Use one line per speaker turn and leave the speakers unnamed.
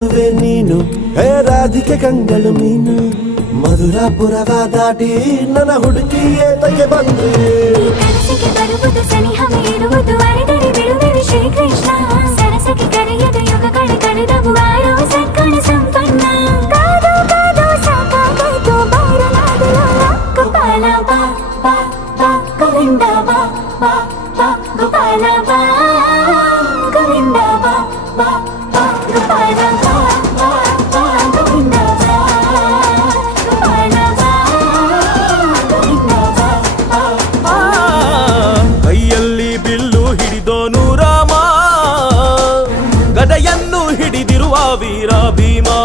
నువ్వే ನೀನು ಹೇ ರಾಧಿಕೆ ಕಂಗಳು ಮೀನು ಮಧುರಾಪುರವ ದಾಟಿ ನನ್ನ ಹುಡುಕಿ ಏತಕ್ಕೆ ಬಂದ್ರಿ
ಕನಸಿಗೆ ಬರುವುದು ಸನಿಹವ ಇರುವುದು ಅರೆದರೆ ಬಿಡುವೆನು ಶ್ರೀಕೃಷ್ಣ ಸರಸಕ್ಕೆ ಕರೆಯದ ಯುಗಗಳು ಕಳೆದವು ಆರೋ ಸತ್ಗುಣ ಸಂಪನ್ನ ಕಾದು ಕಾದು ಸಾಕಾಗೋಯ್ತು ಬಾರಲಾಗಲ ಗೋಪಾಲ ಬಾ ಬಾ ಬಾ ಗೋವಿಂದ ಬಾ ಬಾ ಬಾ ಗೋಪಾಲ ಬಾ ಗೋವಿಂದ ಬಾ ಬಾ
வீரா பீமா